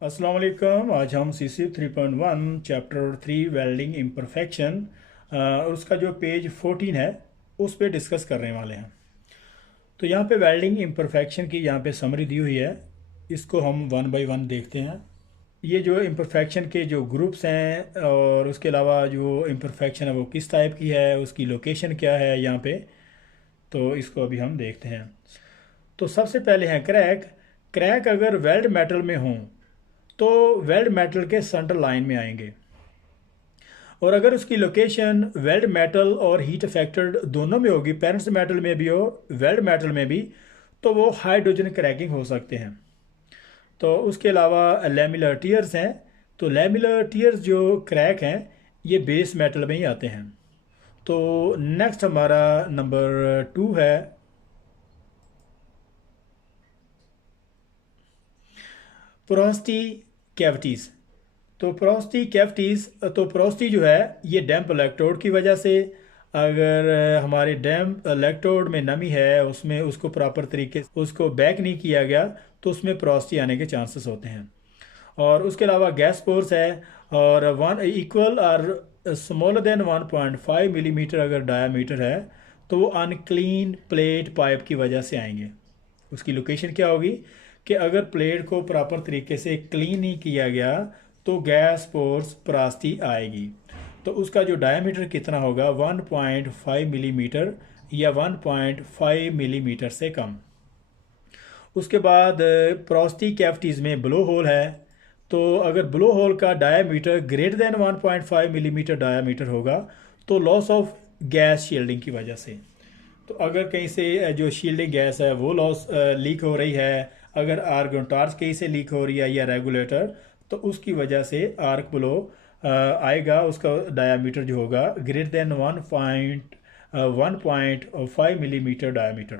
अस्सलाम वालेकुम। आज हम सी सी 3.1 चैप्टर 3 वेल्डिंग इम्परफेक्शन और उसका जो पेज 14 है उस पे डिस्कस करने वाले हैं। तो यहाँ पे वेल्डिंग इम्परफेक्शन की यहाँ पे समरी दी हुई है, इसको हम वन बाय वन देखते हैं। ये जो इम्परफेक्शन के जो ग्रुप्स हैं और उसके अलावा जो इम्परफेक्शन है वो किस टाइप की है, उसकी लोकेशन क्या है यहाँ पे, तो इसको अभी हम देखते हैं। तो सबसे पहले है क्रैक। क्रैक अगर वेल्ड मेटल में हों तो वेल्ड मेटल के सेंटर लाइन में आएंगे, और अगर उसकी लोकेशन वेल्ड मेटल और हीट अफेक्टेड दोनों में होगी, पेरेंट्स मेटल में भी और वेल्ड मेटल में भी, तो वो हाइड्रोजन क्रैकिंग हो सकते हैं। तो उसके अलावा लेमिलर टीयर्स हैं। तो लेमिलर टीयर्स जो क्रैक हैं ये बेस मेटल में ही आते हैं। तो नेक्स्ट हमारा नंबर 2 है पोरोसिटी कैविटीज़। तो पोरोसिटी कैविटीज़, तो पोरोसिटी जो है ये डैम्प इलेक्ट्रोड की वजह से, अगर हमारे डैम्प इलेक्ट्रोड में नमी है उसमें उसको प्रॉपर तरीके से उसको बैक नहीं किया गया तो उसमें पोरोसिटी आने के चांसेस होते हैं। और उसके अलावा गैस पोर्स है, और वन इक्वल और स्मॉलर देन 1.5 मिलीमीटर अगर डायामीटर है तो वो अनक्लीन प्लेट पाइप की वजह से आएंगे। उसकी लोकेशन क्या होगी कि अगर प्लेट को प्रॉपर तरीके से क्लीन नहीं किया गया तो गैस पोर्स परास्ती आएगी। तो उसका जो डायमीटर कितना होगा 1.5 मिलीमीटर या 1.5 मिलीमीटर से कम। उसके बाद प्रोस्टी कैविटीज़ में ब्लो होल है। तो अगर ब्लो होल का diameter greater than 1.5 millimetre diameter होगा तो लॉस ऑफ गैस शील्डिंग की वजह से। तो अगर कहीं से जो शील्डिंग गैस है वो लॉस लीक हो रही है, अगर आर्गन टॉर्च कहीं से लीक हो रही है या रेगुलेटर, तो उसकी वजह से आर्क ब्लो आएगा। उसका डायामीटर जो होगा ग्रेटर देन 1.5 मिलीमीटर डायामीटर।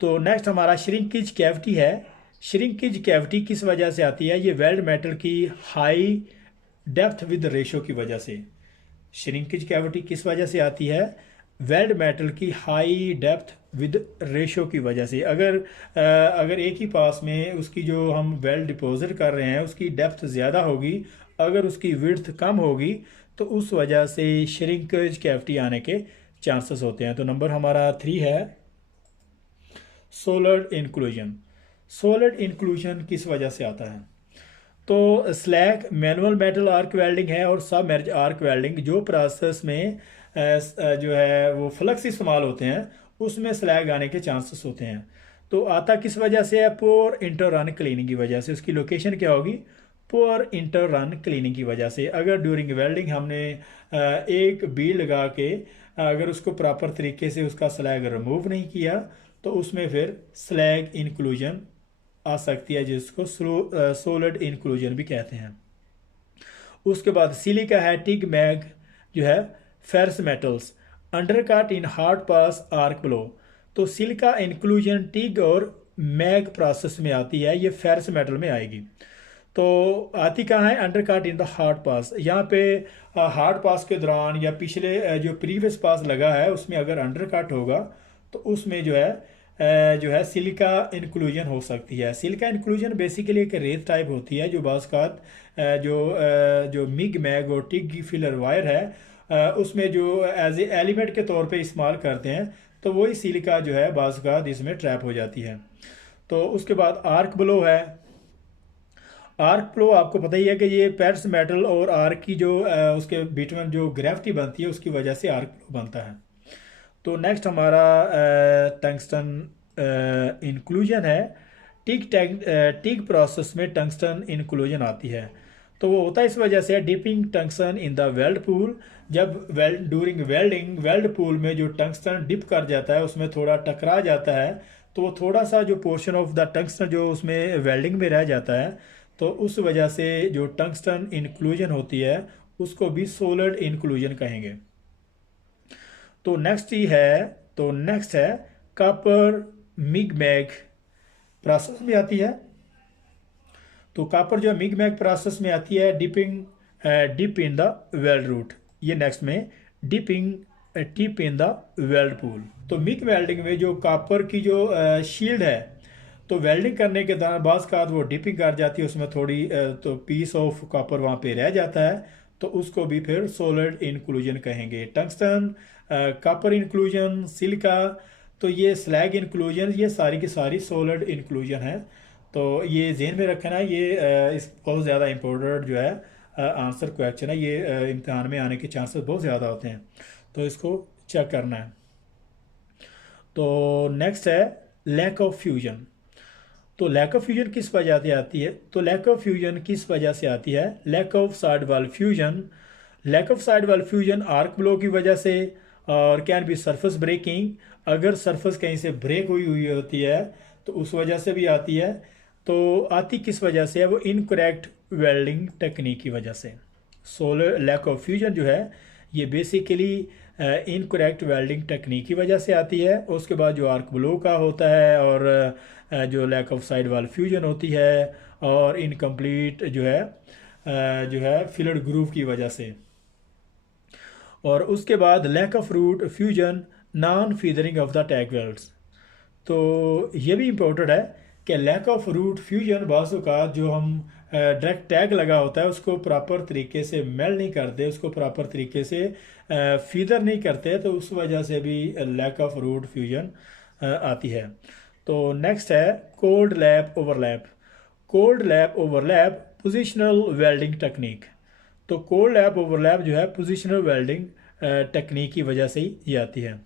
तो नेक्स्ट हमारा श्रिंकेज कैविटी है। श्रिंकेज कैविटी किस वजह से आती है? ये वेल्ड मेटल की हाई डेप्थ विद रेशो की वजह से। श्रिंकेज कैविटी किस वजह से आती है? वेल्ड मेटल की हाई डेप्थ विद रेशो की वजह से। अगर एक ही पास में उसकी जो हम वेल्ड डिपॉजिट कर रहे हैं उसकी डेप्थ ज़्यादा होगी, अगर उसकी विड्थ कम होगी, तो उस वजह से श्रिंकेज कैविटी आने के चांसेस होते हैं। तो नंबर हमारा 3 है सोलर इंक्लूजन। सोलर इंक्लूजन किस वजह से आता है? तो slag manual metal arc welding है और सब मेर्ज आर्क वेल्डिंग जो प्रोसेस में जो है वो फ्लक्स इस्तेमाल होते हैं उसमें स्लैग आने के चांसेस होते हैं। तो आता किस वजह से है? पोर इंटर रन क्लीनिंग की वजह से। उसकी लोकेशन क्या होगी? पोर इंटर रन क्लीनिंग की वजह से। अगर ड्यूरिंग वेल्डिंग हमने एक बीड लगा के अगर उसको प्रॉपर तरीके से उसका स्लैग रिमूव नहीं किया तो उसमें फिर स्लैग इंक्लूजन आ सकती है, जिसको सोलिड इंक्लूजन भी कहते हैं। उसके बाद सिलिका है, टिग मैग जो है, ferrous metals undercut in hard pass arc blow. तो सिलिका इंक्लूजन टिग और मैग प्रोसेस में आती है, ये फेरस मेटल में आएगी। तो आती कहाँ है? अंडरकट इन द हार्ड पास। यहाँ पे हार्ड पास के दौरान या पिछले जो प्रीवियस पास लगा है उसमें अगर अंडरकट होगा तो उसमें जो है सिलिका इंक्लूजन हो सकती है। सिलिका इंक्लूजन बेसिकली एक रेत टाइप होती है जो बाज़ जो मिग मैग और टिग फिलर वायर है उसमें जो एज ए एलिमेंट के तौर पे इस्तेमाल करते हैं, तो वही सिलिका जो है बाज़ इसमें ट्रैप हो जाती है। तो उसके बाद आर्क ब्लो है। आर्क फ्लो आपको पता ही है कि ये पेर्स मेटल और आर्क की जो उसके बीच में जो ग्रेविटी बनती है उसकी वजह से आर्क फ्लो बनता है। तो नेक्स्ट हमारा टंगस्टन इंक्लूजन है। टिग प्रोसेस में टंगस्टन इंक्लूजन आती है। तो वो होता है इस वजह से dipping tungsten in the weld pool. जब ड्यूरिंग वेल्डिंग वेल्ड पूल में जो टंगस्टन डिप कर जाता है उसमें थोड़ा टकरा जाता है, तो वो थोड़ा सा जो पोर्शन ऑफ द टंगस्टन जो उसमें वेल्डिंग में रह जाता है, तो उस वजह से जो टंगस्टन इंक्लूजन होती है उसको भी सोलिड इंक्लूजन कहेंगे। तो नेक्स्ट ही है, तो नेक्स्ट है कॉपर मिग मैग प्रोसेस में आती है। तो कॉपर जो मिग मैग प्रोसेस में आती है dip in the weld root. ये नेक्स्ट में dipping tip in the weld pool. तो मिग वेल्डिंग में जो कॉपर की जो शील्ड है तो वेल्डिंग करने के दौरान बाज़ का वो डिपिंग कर जाती है, उसमें थोड़ी तो पीस ऑफ कॉपर वहाँ पे रह जाता है, तो उसको भी फिर सॉलिड इंक्लूजन कहेंगे। टंगस्टन, कॉपर इंक्लूजन, सिलिका, तो ये स्लैग इंक्लूजन, ये सारी की सारी सॉलिड इंक्लूजन है। तो ये जेहन में रखना, ये इस बहुत ज़्यादा इम्पोर्टेंट जो है आंसर क्वेश्चन है, ये इम्तहान में आने के चांसेस बहुत ज़्यादा होते हैं, तो इसको चेक करना है। तो नेक्स्ट है लैक ऑफ फ्यूजन। तो लैक ऑफ फ्यूजन किस वजह से आती है? तो लैक ऑफ फ्यूजन किस वजह से आती है? लैक ऑफ साइड वाल फ्यूजन। लैक ऑफ साइड वाल फ्यूजन आर्क ब्लो की वजह से, और कैन बी सरफेस ब्रेकिंग, अगर सरफेस कहीं से ब्रेक हुई हुई होती है तो उस वजह से भी आती है। तो आती किस वजह से है? वो इनकरेक्ट वेल्डिंग टेक्निक की वजह से। सोलर लैक ऑफ फ्यूजन जो है ये बेसिकली इनकरेक्ट वेल्डिंग टेक्निक की वजह से आती है। उसके बाद जो आर्क ब्लो का होता है, और जो लैक ऑफ साइड वाल फ्यूजन होती है, और इनकम्प्लीट जो है फिलड ग्रूव की वजह से। और उसके बाद lack of root fusion, non feathering of the tack welds. तो ये भी इम्पोर्टेंट है कि लैक ऑफ रूट फ्यूजन बाज़ों का जो हम डायरेक्ट टैग लगा होता है उसको प्रॉपर तरीके से मेल्ट नहीं करते, उसको प्रॉपर तरीके से फीदर नहीं करते, तो उस वजह से भी लैक ऑफ रूट फ्यूजन आती है। तो नेक्स्ट है cold lap overlap. Cold lap overlap positional welding technique. तो कोल्ड लैप ओवरलैप जो है पोजिशनल वेल्डिंग टेक्निक की वजह से ही ये आती है।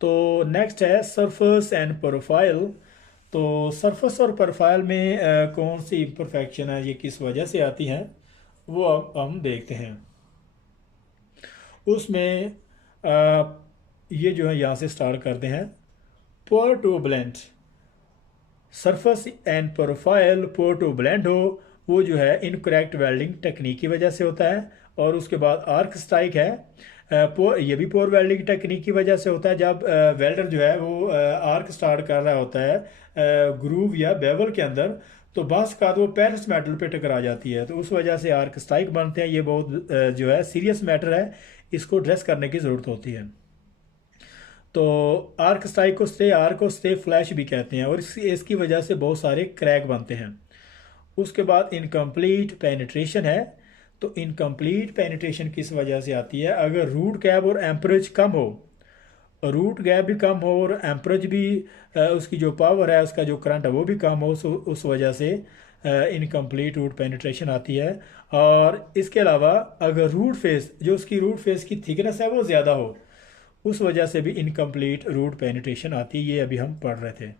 तो नेक्स्ट है सरफेस एंड प्रोफाइल। तो सरफेस और प्रोफाइल में कौन सी इम्परफेक्शन है, ये किस वजह से आती हैं, वो अब हम देखते हैं। उसमें ये जो है यहाँ से स्टार्ट करते हैं। Poor toe blend, surface and profile poor toe blend हो, वो जो है इनकरेक्ट वेल्डिंग टेक्निक की वजह से होता है। और उसके बाद आर्क स्ट्राइक है, ये भी पोर वेल्डिंग टेक्निक की वजह से होता है। जब वेल्डर जो है वो आर्क स्टार्ट कर रहा होता है ग्रूव या बेवल के अंदर, तो बास का वो पेरिस मेटल पे टकरा जाती है, तो उस वजह से आर्क स्ट्राइक बनते हैं। ये बहुत जो है सीरियस मैटर है, इसको ड्रेस करने की ज़रूरत होती है। तो आर्क स्ट्राइक को स्टे फ्लैश भी कहते हैं, और इसकी वजह से बहुत सारे क्रैक बनते हैं। उसके बाद इनकम्प्लीट पेनिट्रेशन है। तो इनकम्प्लीट पेनिट्रेशन किस वजह से आती है? अगर रूट गैप और एम्परेज कम हो, रूट गैप भी कम हो और एम्परेज भी उसकी जो पावर है, उसका जो करंट है वो भी कम हो, उस वजह से इनकम्प्लीट रूट पेनिट्रेशन आती है। और इसके अलावा अगर रूट फेस, जो उसकी रूट फेस की थिकनेस है वो ज़्यादा हो, उस वजह से भी इनकम्प्लीट रूट पेनिट्रेशन आती है। ये अभी हम पढ़ रहे थे।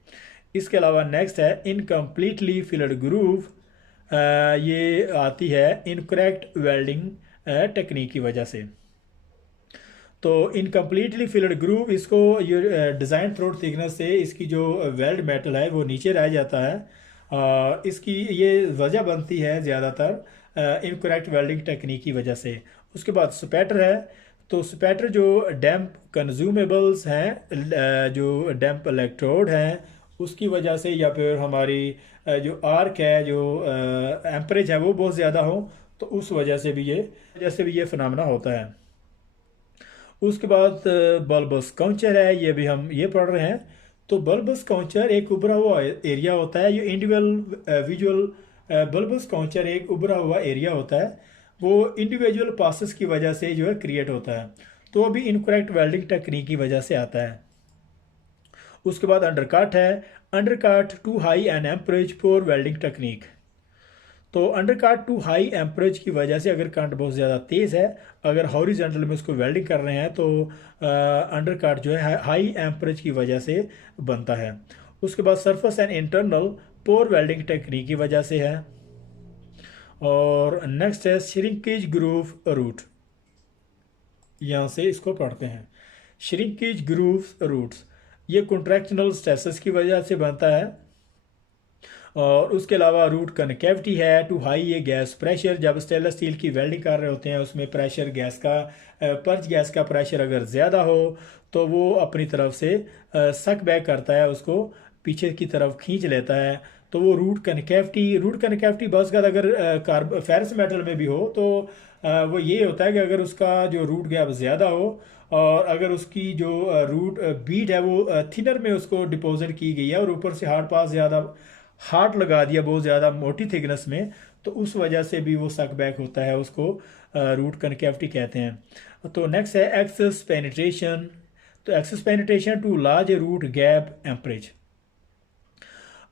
इसके अलावा नेक्स्ट है इनकम्प्लीटली फिल्ड ग्रूव। ये आती है इनकरेक्ट वेल्डिंग टेक्निक की वजह से। तो इनकम्प्लीटली फिल्ड ग्रूव, इसको ये डिज़ाइन थ्रोट थिकनेस से इसकी जो वेल्ड मेटल है वो नीचे रह जाता है। इसकी ये वजह बनती है ज़्यादातर इनकरेक्ट वेल्डिंग टेक्निक की वजह से। उसके बाद स्पैटर है। तो स्पैटर जो डैम्प कंज्यूमेबल्स हैं, जो डैम्प इलेक्ट्रोड हैं, उसकी वजह से, या फिर हमारी जो आर्क है, जो एम्परेज है वो बहुत ज़्यादा हो, तो उस वजह से भी ये फिनोमेना होता है। उसके बाद बल्बस काउंचर है, ये भी हम ये पढ़ रहे हैं। तो बल्बस काउंचर एक उभरा हुआ एरिया होता है, ये विजुअल बल्बस काउंचर एक उभरा हुआ एरिया होता है, वो इंडिविजुअल पासेस की वजह से जो है क्रिएट होता है। तो अभी इनकरेक्ट वेल्डिंग टेक्निक की वजह से आता है। उसके बाद अंडरकट है। Undercut too high an amperage for welding technique. तो अंडरकट टू हाई एम्परेज की वजह से, अगर करंट बहुत ज़्यादा तेज़ है, अगर हॉरिजॉन्टल में उसको वेल्डिंग कर रहे हैं, तो अंडरकट जो है हाई एम्परेज की वजह से बनता है। उसके बाद surface and internal poor welding technique की वजह से है। और नेक्स्ट है श्रिंकेज ग्रूव रूट। यहाँ से इसको पढ़ते हैं। श्रिंकेज ग्रूव रूट्स, ये कॉन्ट्रैक्शनल स्ट्रेसेस की वजह से बनता है। और उसके अलावा रूट कनकेविटी है टू हाई ये गैस प्रेशर। जब स्टेनलेस स्टील की वेल्डिंग कर रहे होते हैं, उसमें प्रेशर गैस का पर्च गैस का प्रेशर अगर ज़्यादा हो, तो वो अपनी तरफ से सक बैक करता है, उसको पीछे की तरफ खींच लेता है। तो वो रूट कनकेविटी बस का अगर फेरस मेटल में भी हो, तो वो ये होता है कि अगर उसका जो रूट गैप ज़्यादा हो और अगर उसकी जो रूट बीट है वो थिनर में उसको डिपॉजिट की गई है और ऊपर से हार्ड पास ज़्यादा हार्ड लगा दिया बहुत ज़्यादा मोटी थिकनेस में, तो उस वजह से भी वो सक बैक होता है, उसको रूट कनकेविटी कहते हैं। तो नेक्स्ट है एक्सेस पेनिट्रेशन। तो excess penetration too large root gap amperage.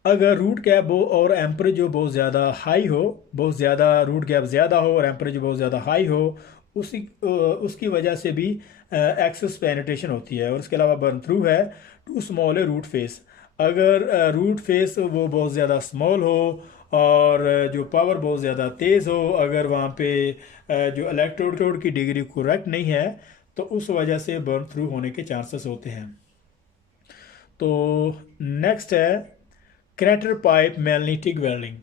अगर रूट गैप हो और एम्परेज जो बहुत ज़्यादा हाई हो, बहुत ज़्यादा रूट गैप ज़्यादा हो और एम्परेज बहुत ज़्यादा हाई हो, उसकी वजह से भी एक्सेस पेनिट्रेशन होती है। और इसके अलावा बर्न थ्रू है टू स्मॉल रूट फेस। अगर रूट फेस वो बहुत ज़्यादा स्मॉल हो और जो पावर बहुत ज़्यादा तेज़ हो, अगर वहाँ पे जो इलेक्ट्रोड की डिग्री करेक्ट नहीं है, तो उस वजह से बर्न थ्रू होने के चांसेस होते हैं। तो नेक्स्ट है क्रैटर पाइप मैग्नेटिक वेल्डिंग।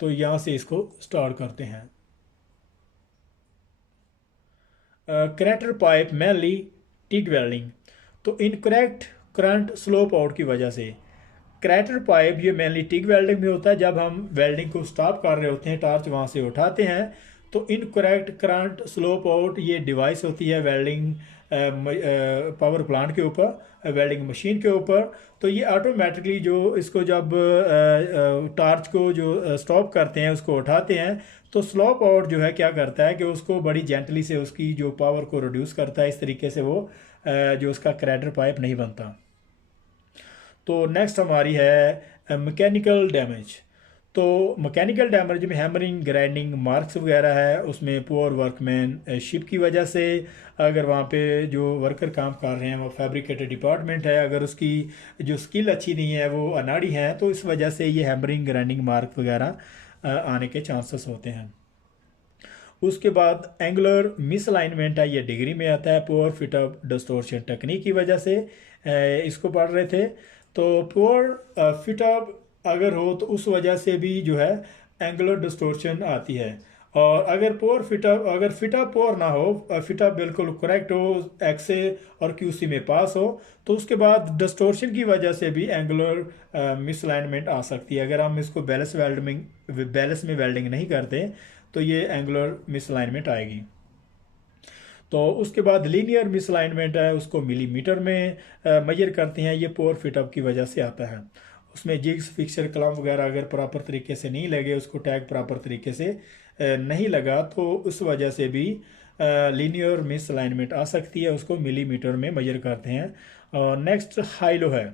तो यहाँ से इसको स्टार्ट करते हैं। Crater pipe magnetic welding. तो इनकरेक्ट करंट स्लोप आउट की वजह से क्रैटर पाइप ये मेनली टिक वेल्डिंग में होता है। जब हम वेल्डिंग को स्टॉप कर रहे होते हैं, टॉर्च वहाँ से उठाते हैं, तो इनकरेक्ट करंट स्लोप आउट ये डिवाइस होती है वेल्डिंग पावर प्लांट के ऊपर, वेल्डिंग मशीन के ऊपर। तो ये ऑटोमेटिकली जो इसको जब टॉर्च को जो स्टॉप करते हैं, उसको उठाते हैं, तो स्लोप आउट जो है क्या करता है कि उसको बड़ी जेंटली से उसकी जो पावर को रिड्यूस करता है। इस तरीके से वो जो उसका क्रैटर पाइप नहीं बनता। तो नेक्स्ट हमारी है मैकेनिकल डैमेज। तो मैकेनिकल डैमेज में हैमरिंग, ग्राइंडिंग मार्क्स वगैरह है, उसमें पुअर वर्कमैन शिप की वजह से, अगर वहाँ पे जो वर्कर काम कर रहे हैं वो फैब्रिकेटेड डिपार्टमेंट है, अगर उसकी जो स्किल अच्छी नहीं है, वो अनाड़ी है, तो इस वजह से ये हैमरिंग, ग्राइंडिंग मार्क वगैरह आने के चांसेस होते हैं। उसके बाद एंगुलर मिसअलाइनमेंट है, ये डिग्री में आता है poor fit up distortion technique की वजह से। इसको पढ़ रहे थे। तो पुअर फिट अप अगर हो तो उस वजह से भी जो है एंगुलर डिस्टॉर्शन आती है। और अगर पुअर फिटअप, अगर फिटअप पुअर ना हो, फिटअप बिल्कुल करेक्ट हो, एक्सए और क्यूसी में पास हो, तो उसके बाद डिस्टॉर्शन की वजह से भी एंगुलर मिसअलाइनमेंट आ सकती है। अगर हम इसको बैलेंस में वेल्डिंग नहीं करते, तो ये एंगुलर मिसअलाइनमेंट आएगी। तो उसके बाद लीनियर मिसअलाइनमेंट है, उसको मिलीमीटर में मेजर करते हैं। ये पोर फिटअप की वजह से आता है। उसमें जिग्स, फिक्सर, क्लम्प वगैरह अगर प्रॉपर तरीके से नहीं लगे, उसको टैग प्रॉपर तरीके से नहीं लगा, तो उस वजह से भी लीनियर मिसअलाइनमेंट आ सकती है। उसको मिलीमीटर में मेजर करते हैं। और नेक्स्ट हाइलो है।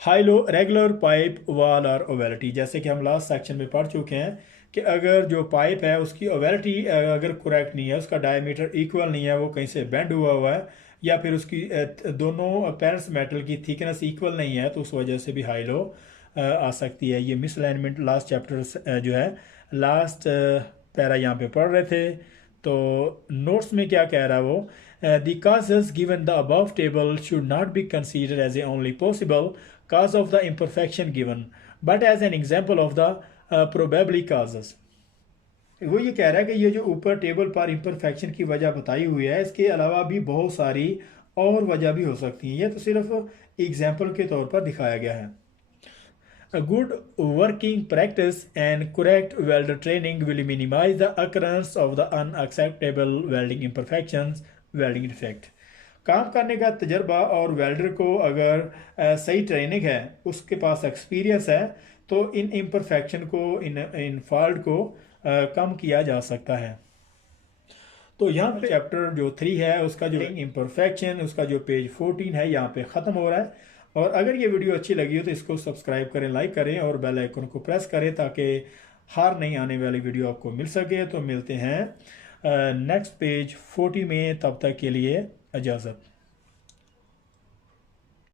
हाइलो रेगुलर पाइप वॉल और ओवेलिटी। जैसे कि हम लास्ट सेक्शन में पढ़ चुके हैं कि अगर जो पाइप है उसकी ओवेलिटी अगर करेक्ट नहीं है, उसका डायमीटर इक्वल नहीं है, वो कहीं से बेंड हुआ है, या फिर उसकी दोनों पेरेंट्स मेटल की थिकनेस इक्वल नहीं है, तो उस वजह से भी हाइलो आ सकती है। ये मिसअलाइनमेंट लास्ट चैप्टर जो है, लास्ट पैरा यहाँ पे पढ़ रहे थे। तो नोट्स में क्या कह रहा है वो, the causes given the above table should not be considered as the only possible cause of the imperfection given, but as an example of the probably causes। वो ये कह रहा है कि ये जो ऊपर टेबल पर imperfection की वजह बताई हुई है, इसके अलावा भी बहुत सारी और वजह भी हो सकती हैं। ये तो सिर्फ एग्जाम्पल के तौर पर दिखाया गया है। A good working practice and correct welder training will minimize the occurrence of the unacceptable welding imperfections, welding defect। काम करने का तजर्बा और वेल्डर को अगर सही ट्रेनिंग है, उसके पास एक्सपीरियंस है, तो इन इम्परफेक्शन को, इन फॉल्ट को कम किया जा सकता है। तो यहाँ पे चैप्टर जो 3 है उसका जो इम्परफेक्शन, उसका जो पेज 14 है, यहाँ पे ख़त्म हो रहा है। और अगर ये वीडियो अच्छी लगी हो तो इसको सब्सक्राइब करें, लाइक करें और बेल आइकन को प्रेस करें, ताकि हर नई आने वाली वीडियो आपको मिल सके। तो मिलते हैं नेक्स्ट पेज 40 में, तब तक के लिए इजाज़त।